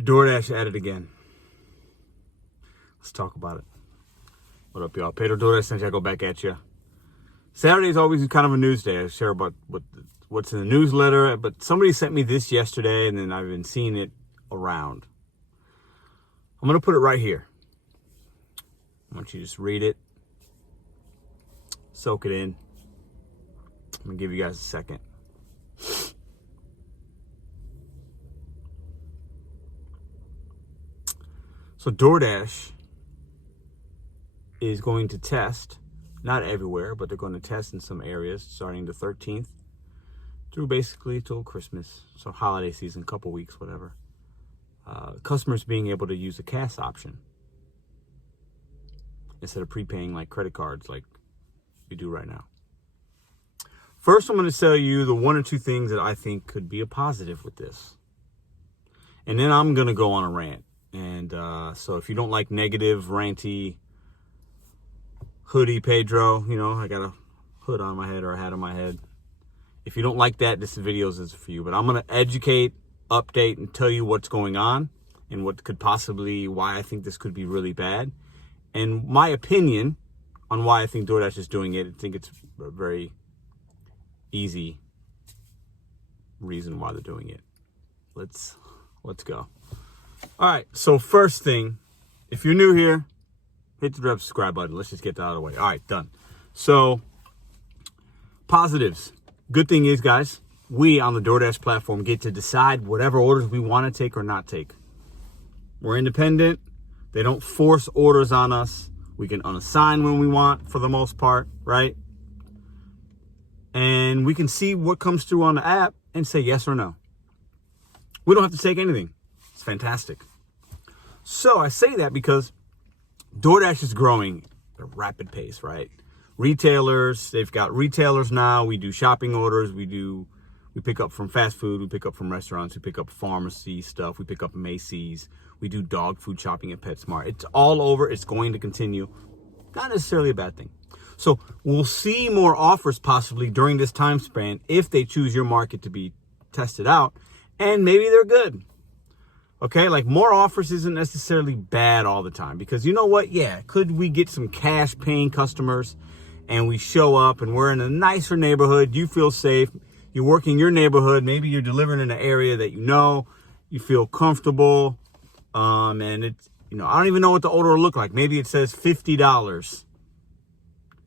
DoorDash at it again. Let's talk about it. What up, y'all? Pedro DoorDash Santiago back at you. Saturday is always kind of a news day. I share about what's in the newsletter, but somebody sent me this yesterday, and then I've been seeing it around. I'm going to put it right here. I want you to just read it, soak it in. I'm going to give you guys a second. So DoorDash is going to test, not everywhere, but they're going to test in some areas starting the 13th through basically till Christmas. So holiday season, couple weeks, whatever. Customers being able to use a cash option instead of prepaying like credit cards like we do right now. First, I'm going to tell you the one or two things that I think could be a positive with this. And then I'm going to go on a rant. And so if you don't like negative, ranty, hoodie Pedro, you know, I got a hood on my head or a hat on my head. If you don't like that, this video is for you. But I'm going to educate, update, and tell you what's going on and what could possibly, why I think this could be really bad. And my opinion on why I think DoorDash is doing it. I think it's a very easy reason why they're doing it. Let's go. All right, so first thing, if you're new here, hit the subscribe button. Let's just get that out of the way. All right, done. So, positives. Good thing is, guys, we on the DoorDash platform get to decide whatever orders we want to take or not take. We're independent. They don't force orders on us. We can unassign when we want for the most part, right? And we can see what comes through on the app and say yes or no. We don't have to take anything. It's fantastic. So I say that because DoorDash is growing at a rapid pace, right? Retailers, they've got retailers now. We do shopping orders. We pick up from fast food. We pick up from restaurants. We pick up pharmacy stuff. We pick up Macy's. We do dog food shopping at PetSmart. It's all over. It's going to continue. Not necessarily a bad thing. So we'll see more offers possibly during this time span if they choose your market to be tested out. And maybe they're good. Okay, like more offers isn't necessarily bad all the time because you know what? Yeah, could we get some cash paying customers and we show up and we're in a nicer neighborhood, you feel safe, you work in your neighborhood, maybe you're delivering in an area that you feel comfortable, and it's, you know, I don't even know what the order will look like. Maybe it says $50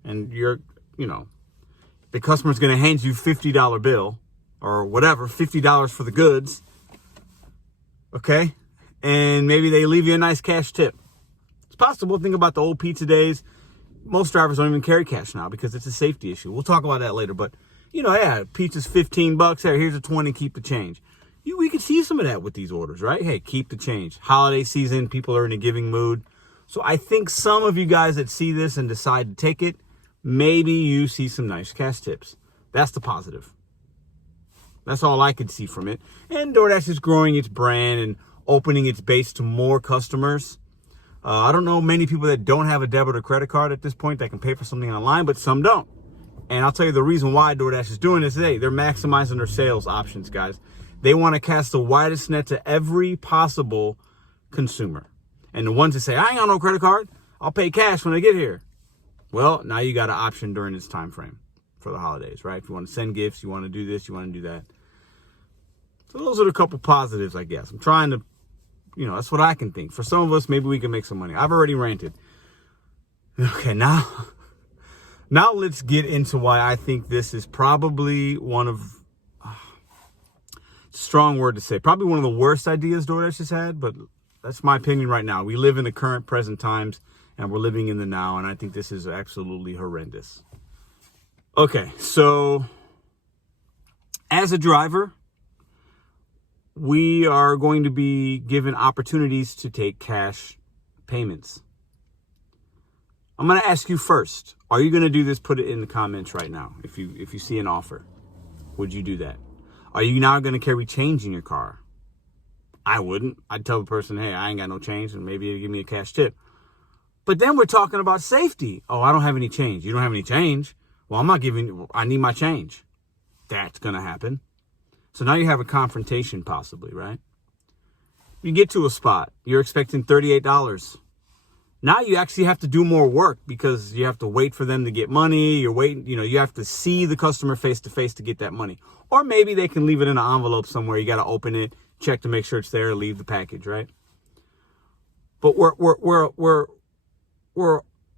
and you're, you know, the customer's going to hand you $50 bill or whatever, $50 for the goods. Okay, and maybe they leave you a nice cash tip. It's possible. Think about the old pizza days. Most drivers don't even carry cash now because it's a safety issue. We'll talk about that later. But, you know, yeah, pizza's $15. Hey, here's a 20, keep the change. We could see some of that with these orders, right? Hey, keep the change. Holiday season, people are in a giving mood. So I think some of you guys that see this and decide to take it, maybe you see some nice cash tips. That's the positive. That's all I could see from it. And DoorDash is growing its brand and opening its base to more customers. I don't know many people that don't have a debit or credit card at this point that can pay for something online, but some don't. And I'll tell you the reason why DoorDash is doing this today. They're maximizing their sales options, guys. They want to cast the widest net to every possible consumer. And the ones that say, I ain't got no credit card, I'll pay cash when I get here. Well, now you got an option during this time frame for the holidays, right? If you want to send gifts, you want to do this, you want to do that. So those are a couple positives, I guess. I'm trying to, you know, that's what I can think. For some of us, maybe we can make some money. I've already ranted. Okay, now let's get into why I think this is probably one of, strong word to say, probably one of the worst ideas DoorDash has had, but that's my opinion right now. We live in the current present times and we're living in the now, and I think this is absolutely horrendous. Okay, so as a driver, we are going to be given opportunities to take cash payments. I'm going to ask you first, are you going to do this? Put it in the comments right now. If you see an offer, would you do that? Are you now going to carry change in your car? I wouldn't. I'd tell the person, hey, I ain't got no change, and maybe you give me a cash tip. But then we're talking about safety. Oh, I don't have any change. You don't have any change? Well, I'm not giving you, I need my change. That's going to happen. So now you have a confrontation possibly, right? You get to a spot, you're expecting $38. Now you actually have to do more work because you have to wait for them to get money. You're waiting, you have to see the customer face to face to get that money. Or maybe they can leave it in an envelope somewhere. You got to open it, check to make sure it's there, leave the package, right? But we're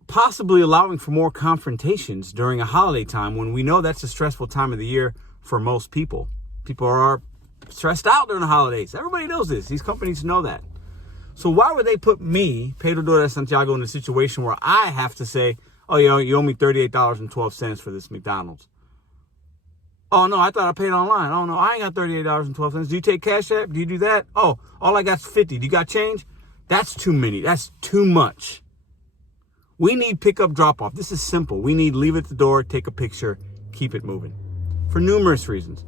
possibly allowing for more confrontations during a holiday time when we know that's a stressful time of the year for most people. People are stressed out during the holidays. Everybody knows this. These companies know that. So why would they put me, Pedro Doordash Santiago, in a situation where I have to say, oh, you owe me $38.12 for this McDonald's? Oh, no, I thought I paid online. Oh, no, I ain't got $38.12. Do you take Cash App? Do you do that? Oh, all I got is $50. Do you got change? That's too many. That's too much. We need pickup drop-off. This is simple. We need leave it at the door, take a picture, keep it moving. For numerous reasons.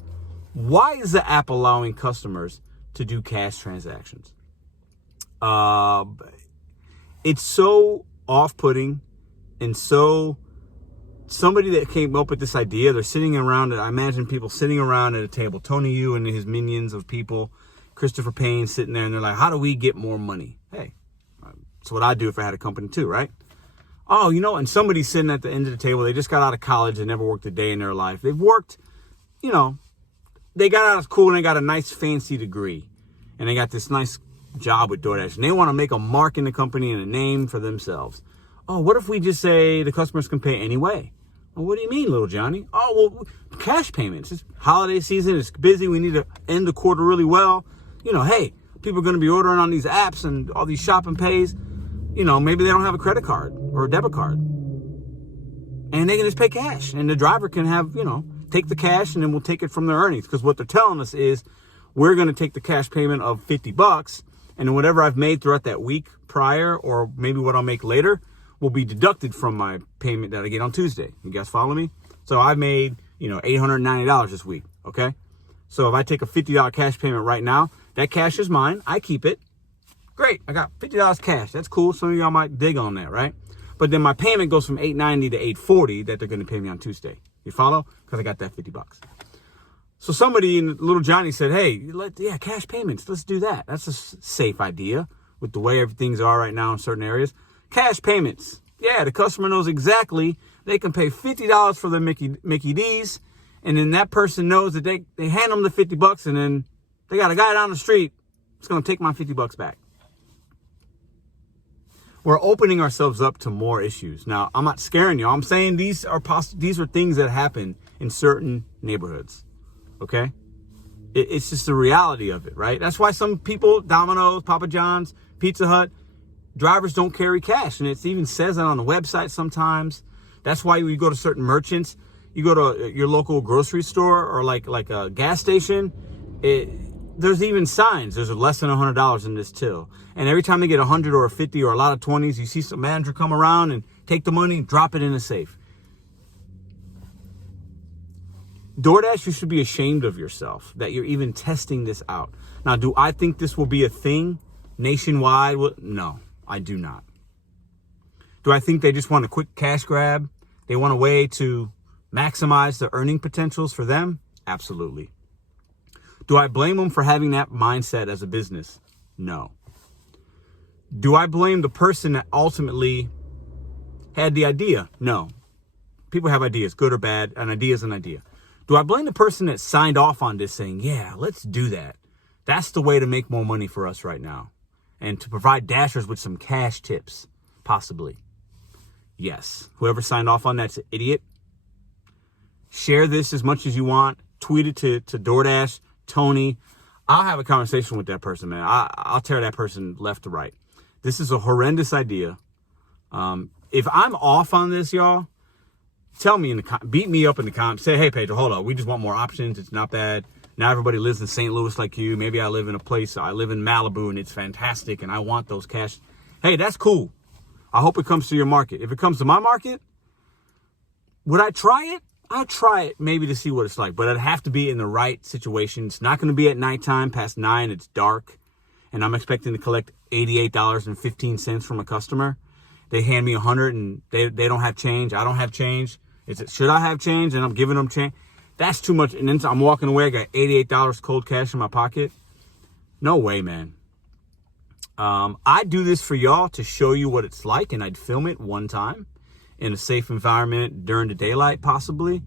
Why is the app allowing customers to do cash transactions? It's so off-putting, and so somebody that came up with this idea, they're sitting around, I imagine people sitting around at a table, BetonYou and his minions of people, Christopher Payne sitting there, and they're like, how do we get more money? Hey, that's what I'd do if I had a company too, right? Oh, and somebody's sitting at the end of the table, they just got out of college, they never worked a day in their life. They've worked, they got out of school and they got a nice fancy degree, and they got this nice job with DoorDash, and they want to make a mark in the company and a name for themselves. Oh, what if we just say the customers can pay anyway? Well, what do you mean, little Johnny? Oh, well, cash payments. It's holiday season. It's busy. We need to end the quarter really well. Hey, people are going to be ordering on these apps and all these shop and pays. Maybe they don't have a credit card or a debit card, and they can just pay cash, and the driver can have, take the cash, and then we'll take it from their earnings, because what they're telling us is we're going to take the cash payment of $50, and then whatever I've made throughout that week prior, or maybe what I'll make later, will be deducted from my payment that I get on Tuesday. You guys follow me? So I've made, $890 this week, okay? So if I take a $50 cash payment right now, that cash is mine. I keep it. Great, I got $50 cash. That's cool. Some of y'all might dig on that, right? But then my payment goes from $890 to $840 that they're going to pay me on Tuesday. You follow? Because I got that $50. So somebody in Little Johnny said, hey, cash payments, let's do that. That's a safe idea with the way everything's are right now in certain areas. Cash payments. Yeah, the customer knows exactly they can pay $50 for their Mickey D's, and then that person knows that they hand them the $50, and then they got a guy down the street that's going to take my $50 back. We're opening ourselves up to more issues. Now, I'm not scaring you. I'm saying these are things that happen in certain neighborhoods. Okay? It's just the reality of it, right? That's why some people, Domino's, Papa John's, Pizza Hut, drivers don't carry cash. And it even says that on the website sometimes. That's why when you go to certain merchants, you go to your local grocery store or like a gas station, there's even signs. There's less than $100 in this till. And every time they get 100 or a 50 or a lot of 20s, you see some manager come around and take the money and drop it in a safe. DoorDash, you should be ashamed of yourself that you're even testing this out. Now, do I think this will be a thing nationwide? No, I do not. Do I think they just want a quick cash grab? They want a way to maximize the earning potentials for them? Absolutely. Do I blame them for having that mindset as a business? No. Do I blame the person that ultimately had the idea? No. People have ideas, good or bad. An idea is an idea. Do I blame the person that signed off on this saying, yeah, let's do that? That's the way to make more money for us right now. And to provide Dashers with some cash tips, possibly. Yes. Whoever signed off on that's an idiot. Share this as much as you want. Tweet it to DoorDash, Tony. I'll have a conversation with that person, man. I'll tear that person left to right. This is a horrendous idea. If I'm off on this, y'all, tell me beat me up in the comments. Say, hey, Pedro, hold on. We just want more options. It's not bad. Now everybody lives in St. Louis like you. Maybe I live in I live in Malibu and it's fantastic and I want those cash. Hey, that's cool. I hope it comes to your market. If it comes to my market, would I try it? I'll try it maybe to see what it's like, but it'd have to be in the right situation. It's not going to be at nighttime, past 9, it's dark, and I'm expecting to collect $88.15 from a customer. They hand me 100 and they don't have change. I don't have change. Should I have change? And I'm giving them change. That's too much. And then I'm walking away. I got $88 cold cash in my pocket. No way, man. I do this for y'all to show you what it's like, and I'd film it one time in a safe environment during the daylight, possibly.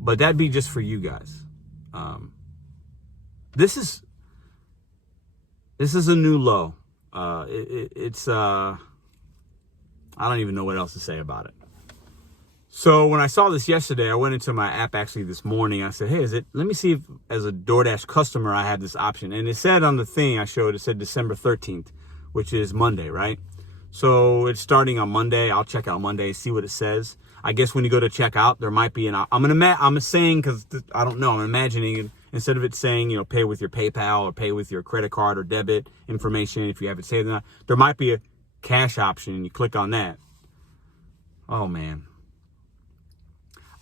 But that'd be just for you guys. This is a new low. It's I don't even know what else to say about it. So when I saw this yesterday, I went into my app actually this morning. I said, hey, let me see if as a DoorDash customer, I have this option. And it said on the thing I showed, it said December 13th, which is Monday, right? So it's starting on Monday. I'll check out Monday, see what it says. I guess when you go to check out, there might be I'm saying, because I don't know, I'm imagining instead of it saying, pay with your PayPal or pay with your credit card or debit information, if you have it saved, there might be a cash option, and you click on that. Oh man.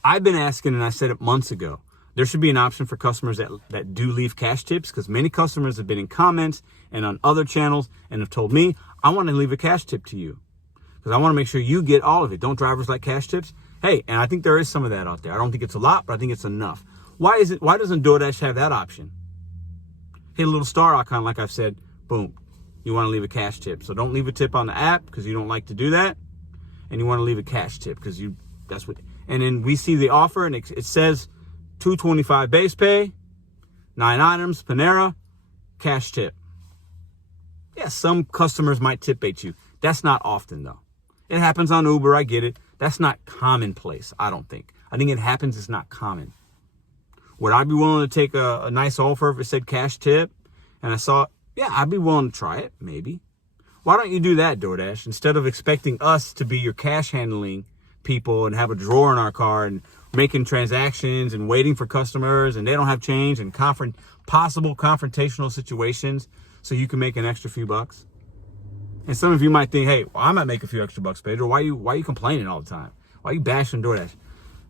I've been asking, and I said it months ago, there should be an option for customers that do leave cash tips, because many customers have been in comments and on other channels and have told me, I want to leave a cash tip to you because I want to make sure you get all of it. Don't drivers like cash tips? Hey, and I think there is some of that out there. I don't think it's a lot, but I think it's enough. Why doesn't DoorDash have that option? Hit a little star icon, like I've said, boom, you want to leave a cash tip. So don't leave a tip on the app because you don't like to do that. And you want to leave a cash tip because and then we see the offer, and it says $2.25 base pay, 9 items, Panera, cash tip. Yeah, some customers might tip bait you. That's not often, though. It happens on Uber, I get it. That's not commonplace, I don't think. I think it happens, it's not common. Would I be willing to take a nice offer if it said cash tip and I saw it? Yeah, I'd be willing to try it, maybe. Why don't you do that, DoorDash? Instead of expecting us to be your cash handling people and have a drawer in our car and making transactions and waiting for customers and they don't have change and possible confrontational situations so you can make an extra few bucks. And some of you might think, hey, well, I might make a few extra bucks, Pedro. Why are you complaining all the time? Why are you bashing DoorDash?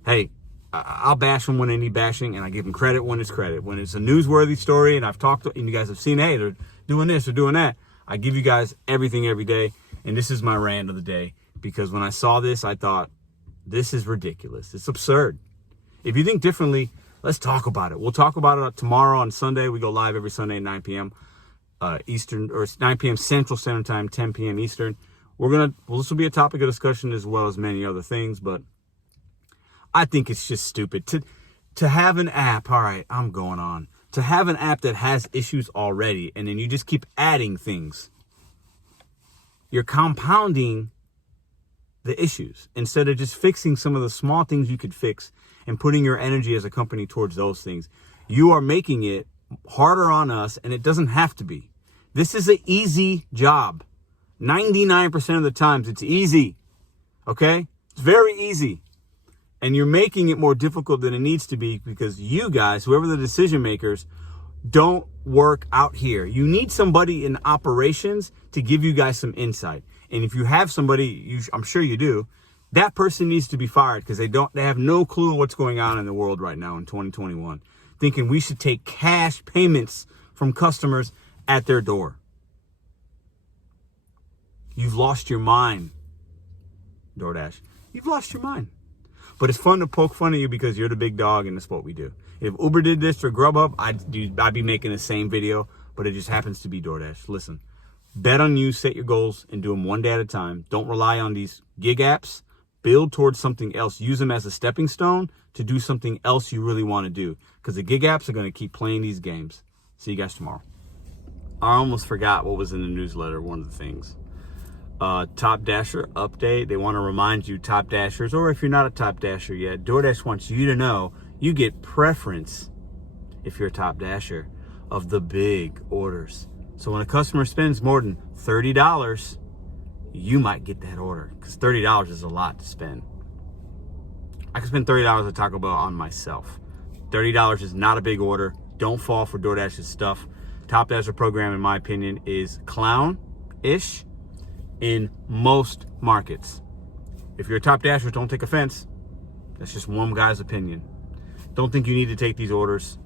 Hey, I'll bash them when they need bashing, and I give them credit when it's credit. When it's a newsworthy story and I've talked to, and you guys have seen, hey, they're doing this, they're doing that. I give you guys everything every day. And this is my rant of the day, because when I saw this, I thought, this is ridiculous. It's absurd. If you think differently, let's talk about it. We'll talk about it tomorrow on Sunday. We go live every Sunday at 9 p.m. Eastern, or 9 p.m. Central Standard Time, 10 p.m. Eastern. This will be a topic of discussion as well as many other things, but I think it's just stupid to have an app. All right, I'm going on. To have an app that has issues already, and then you just keep adding things. You're compounding the issues instead of just fixing some of the small things you could fix and putting your energy as a company towards those things. You are making it harder on us, and it doesn't have to be. This is an easy job. 99% of the times it's easy. Okay? It's very easy. And you're making it more difficult than it needs to be because you guys, whoever the decision makers, don't work out here. You need somebody in operations to give you guys some insight. And if you have somebody, I'm sure you do, that person needs to be fired because they have no clue what's going on in the world right now in 2021. Thinking we should take cash payments from customers at their door. You've lost your mind, DoorDash. You've lost your mind. But it's fun to poke fun at you because you're the big dog and that's what we do. If Uber did this or Grubhub, I'd be making the same video, but it just happens to be DoorDash. Listen, bet on you, set your goals, and do them one day at a time. Don't rely on these gig apps. Build towards something else. Use them as a stepping stone to do something else you really want to do. Because the gig apps are going to keep playing these games. See you guys tomorrow. I almost forgot what was in the newsletter, one of the things. Top Dasher update. They want to remind you, Top Dashers, or if you're not a Top Dasher yet, DoorDash wants you to know you get preference, if you're a Top Dasher, of the big orders. So when a customer spends more than $30, you might get that order because $30 is a lot to spend. I can spend $30 at Taco Bell on myself. $30 is not a big order. Don't fall for DoorDash's stuff. Top Dasher program, in my opinion, is clown-ish in most markets. If you're a Top Dasher, don't take offense. That's just one guy's opinion. Don't think you need to take these orders.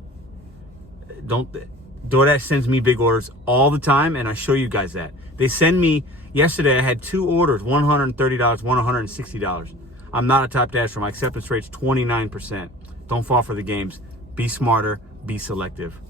DoorDash sends me big orders all the time, and I show you guys that. They send me, yesterday I had 2 orders, $130, one $160. I'm not a Top Dasher. My acceptance rate's 29%. Don't fall for the games. Be smarter, be selective.